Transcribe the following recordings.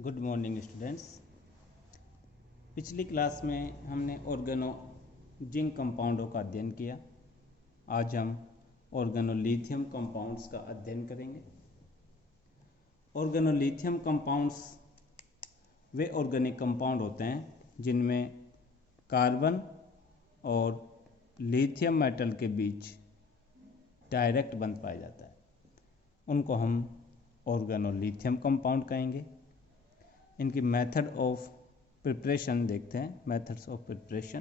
Good morning students. पिछली class में हमने ऑर्गेनो जिंक कंपाउंडों का अध्ययन किया। आज हम ऑर्गेनोलिथियम कंपाउंड्स का अध्ययन करेंगे। ऑर्गेनोलिथियम कंपाउंड्स वे ऑर्गेनिक कंपाउंड होते हैं जिनमें कार्बन और लिथियम मेटल के बीच डायरेक्ट बंध पाया जाता है। उनको हम ऑर्गेनोलिथियम कंपाउंड कहेंगे। इनकी मेथड ऑफ प्रिपरेशन देखते हैं। मेथड्स ऑफ प्रिपरेशन,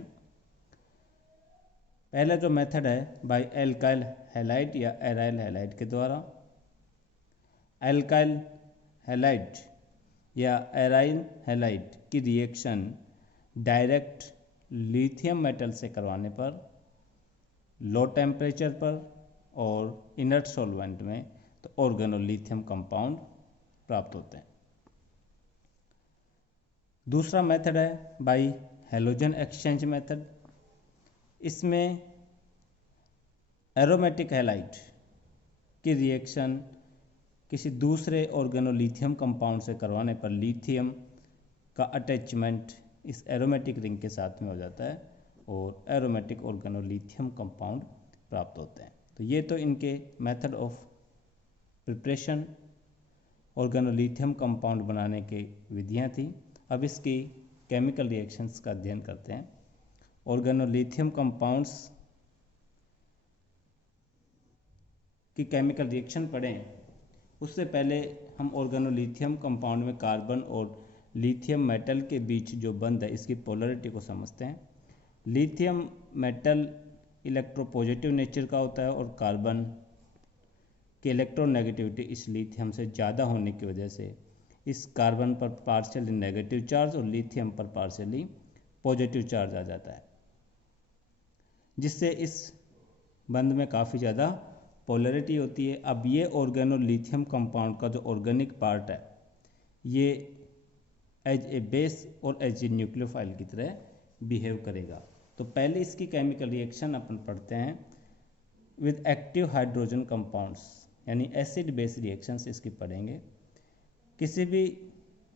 पहला जो मेथड है बाय एल्काइल हैलाइड या एराइल हैलाइड के द्वारा। एल्काइल हैलाइड या एराइल हैलाइड की रिएक्शन डायरेक्ट लिथियम मेटल से करवाने पर लो टेम्परेचर पर और इनर्ट सॉल्वेंट में तो ऑर्गेनोलिथियम कंपाउंड प्राप्त होते हैं। दूसरा मेथड है बाय हैलोजन एक्सचेंज मेथड। इसमें एरोमेटिक हैलाइड की रिएक्शन किसी दूसरे ऑर्गेनोलिथियम कंपाउंड से करवाने पर लिथियम का अटैचमेंट इस एरोमेटिक रिंग के साथ में हो जाता है और एरोमेटिक ऑर्गेनोलिथियम कंपाउंड प्राप्त होते हैं। तो ये तो इनके method of preparation organolithium compound बनाने की विधियाँ थी। अब इसकी केमिकल रिएक्शंस का अध्ययन करते हैं। ऑर्गेनोलिथियम कंपाउंड्स की केमिकल रिएक्शन पढ़ें उससे पहले हम ऑर्गेनोलिथियम कंपाउंड में कार्बन और लिथियम मेटल के बीच जो बंध है इसकी पोलरिटी को समझते हैं। लिथियम मेटल इलेक्ट्रोपॉजिटिव नेचर का होता है और कार्बन की इलेक्ट्रोनेगेटिविटी इस लिथियम से ज़्यादा होने की वजह से इस कार्बन पर पार्शियली नेगेटिव चार्ज और लिथियम पर पार्शियली पॉजिटिव चार्ज आ जाता है, जिससे इस बंध में काफ़ी ज़्यादा पोलरिटी होती है। अब ये ऑर्गेनोलिथियम कंपाउंड का जो ऑर्गेनिक पार्ट है ये एज ए बेस और एज ए न्यूक्लियोफाइल की तरह बिहेव करेगा। तो पहले इसकी केमिकल रिएक्शन अपन पढ़ते हैं विद एक्टिव हाइड्रोजन कंपाउंड्स, यानी एसिड बेस रिएक्शंस इसकी पढ़ेंगे। किसी भी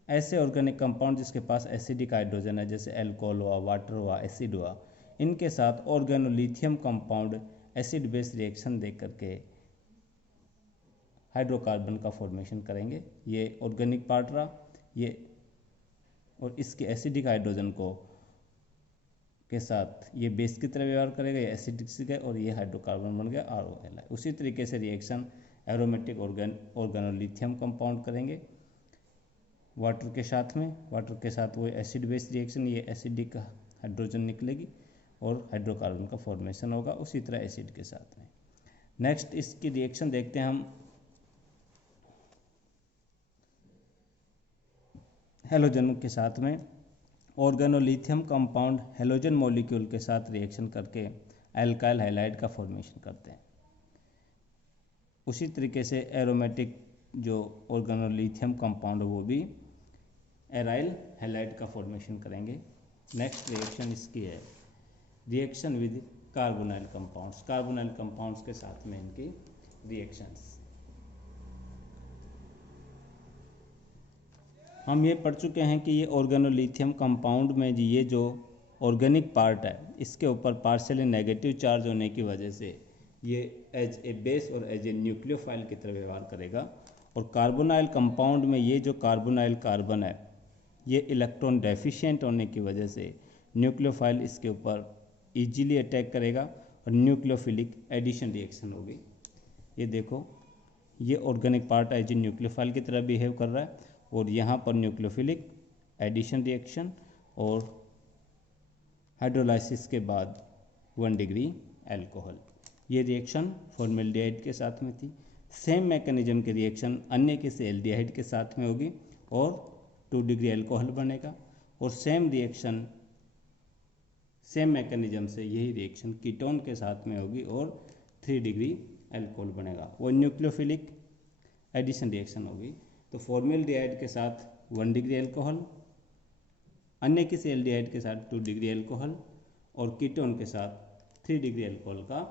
ऐसे ऑर्गेनिक कंपाउंड जिसके पास एसिडिक हाइड्रोजन है, जैसे अल्कोहल हुआ, वाटर हुआ, एसिड हुआ, इनके साथ organolithium compound acid base reaction दे करके हाइड्रोकार्बन का फॉर्मेशन करेंगे। ये ऑर्गेनिक पार्ट रहा ये, और इसके एसिडिक हाइड्रोजन को के साथ ये बेस की तरह व्यवहार करेगा, ये एसिडिक से गए और ये हाइड्रोकार्बन बन गया ROL। उसी तरीके से रिएक्शन एरोमेटिक ऑर्गेनोलिथियम कंपाउंड करेंगे वाटर के साथ में। वाटर के साथ वो एसिड बेस रिएक्शन, ये एसिडिक हाइड्रोजन निकलेगी और हाइड्रोकार्बन का फॉर्मेशन होगा उसी तरह एसिड के साथ में। नेक्स्ट इसकी रिएक्शन देखते हैं हम हेलोजन के साथ में। ऑर्गेनोलिथियम कंपाउंड हेलोजन मॉलिक्यूल के साथ रिएक्शन करके एल्काइल हैलाइड का फॉर्मेशन करते हैं। उसी तरीके से एरोमेटिक जो ऑर्गेनोलिथियम कंपाउंड है वो भी एराइल हैलाइड का फॉर्मेशन करेंगे। नेक्स्ट रिएक्शन इसकी है reaction with carbonyl compounds. Carbonyl compounds के साथ में इनकी रिएक्शंस हम ये पढ़ चुके हैं कि ये ऑर्गेनोलिथियम कंपाउंड में जी ये जो ऑर्गेनिक पार्ट है इसके ऊपर पार्शियली नेगेटिव चार्ज होने की वजह से ये एज ए बेस और एज ए न्यूक्लियोफाइल की तरह व्यवहार करेगा। और कार्बोनाइल कंपाउंड में ये जो कार्बोनाइल कार्बन है ये इलेक्ट्रॉन डेफिशिएंट होने की वजह से न्यूक्लियोफाइल इसके ऊपर इजीली अटैक करेगा और न्यूक्लियोफिलिक एडिशन रिएक्शन होगी। ये देखो ये organic part as a nucleophile की तरह बिहेव कर रहा है और यहाँ पर न्यूक्लियोफिलिक एडिशन रिएक्शन और हाइड्रोलाइसिस के बाद 1 डिग्री अल्कोहल। ये रिएक्शन फॉर्मेल्डिहाइड के साथ में थी। सेम मैकेनिज्म की रिएक्शन अन्य किसी एल्डिहाइड के साथ में होगी और 2 डिग्री अल्कोहल बनेगा। और सेम रिएक्शन सेम मैकेनिज्म से यही रिएक्शन कीटोन के साथ में होगी और 3 डिग्री अल्कोहल बनेगा। वो न्यूक्लियोफिलिक एडिशन रिएक्शन होगी। तो फॉर्मेल्डिहाइड के साथ 1 डिग्री अल्कोहल, अन्य किसी एल्डिहाइड के साथ 2 डिग्री अल्कोहल और कीटोन के साथ 3 डिग्री अल्कोहल का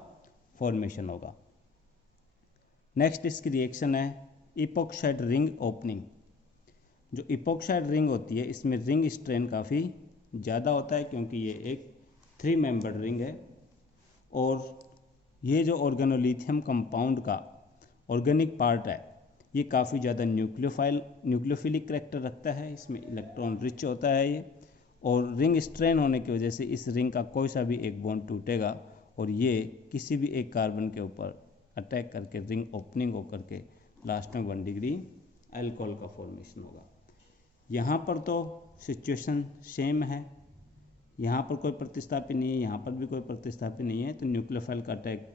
फॉर्मेशन होगा। नेक्स्ट इसकी रिएक्शन है इपोक्साइड रिंग ओपनिंग। जो इपोक्साइड रिंग होती है इसमें रिंग स्ट्रेन काफ़ी ज़्यादा होता है क्योंकि ये एक 3 मेंबर्ड रिंग है। और ये जो ऑर्गेनोलिथियम कंपाउंड का ऑर्गेनिक पार्ट है ये काफ़ी ज़्यादा न्यूक्लियोफिलिक करैक्टर रखता है, इसमें इलेक्ट्रॉन रिच होता है ये। और रिंग स्ट्रेन होने की वजह से इस रिंग का कोई सा भी एक बॉन्ड टूटेगा और ये किसी भी एक कार्बन के ऊपर अटैक करके रिंग ओपनिंग होकर के लास्ट में 1 डिग्री अल्कोहल का फॉर्मेशन होगा। यहाँ पर तो सिचुएशन सेम है, यहाँ पर कोई प्रतिस्थापन नहीं है, यहाँ पर भी कोई प्रतिस्थापन नहीं है, तो न्यूक्लियोफाइल का अटैक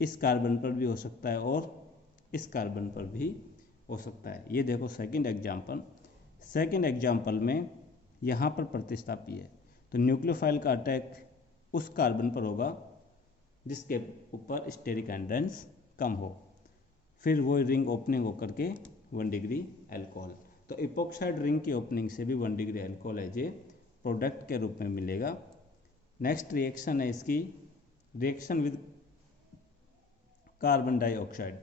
इस कार्बन पर भी हो सकता है और इस कार्बन पर भी हो सकता है। ये देखो सेकंड एग्जाम्पल में यहाँ पर प्रतिस्थापी है, तो न्यूक्लियोफाइल का अटैक उस कार्बन पर होगा जिसके ऊपर स्टेरिक एंड्रेंस कम हो, फिर वो रिंग ओपनिंग होकर के 1 डिग्री अल्कोहल। तो इपोक्साइड रिंग की ओपनिंग से भी 1 degree alcohol as a product के रूप में मिलेगा। नेक्स्ट रिएक्शन है इसकी reaction with carbon dioxide.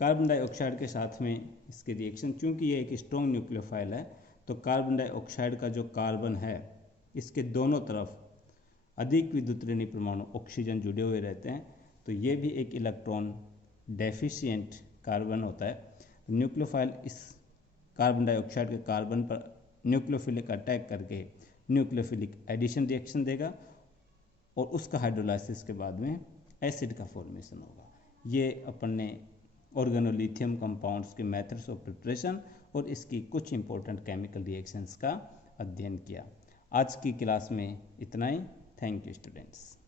Carbon dioxide के साथ में इसकी रिएक्शन, चूंकि ये एक स्ट्रॉन्ग न्यूक्लियोफाइल है तो कार्बन डाइऑक्साइड का जो कार्बन है इसके दोनों तरफ अधिक विद्युत ऋणात्मक परमाणु ऑक्सीजन जुड़े हुए रहते हैं, तो ये भी एक इलेक्ट्रॉन डेफिशिएंट कार्बन होता है। न्यूक्लियोफाइल इस कार्बन डाइऑक्साइड के कार्बन पर न्यूक्लियोफिलिक अटैक करके न्यूक्लियोफिलिक एडिशन रिएक्शन देगा और उसका हाइड्रोलाइसिस के बाद में एसिड का फॉर्मेशन होगा। ये अपन ने ऑर्गेनोलिथियम कंपाउंड्स के मेथड्स ऑफ प्रिपरेशन और इसकी कुछ इंपॉर्टेंट केमिकल रिएक्शंस का अध्ययन किया। आज की क्लास में इतना ही। Thank you students.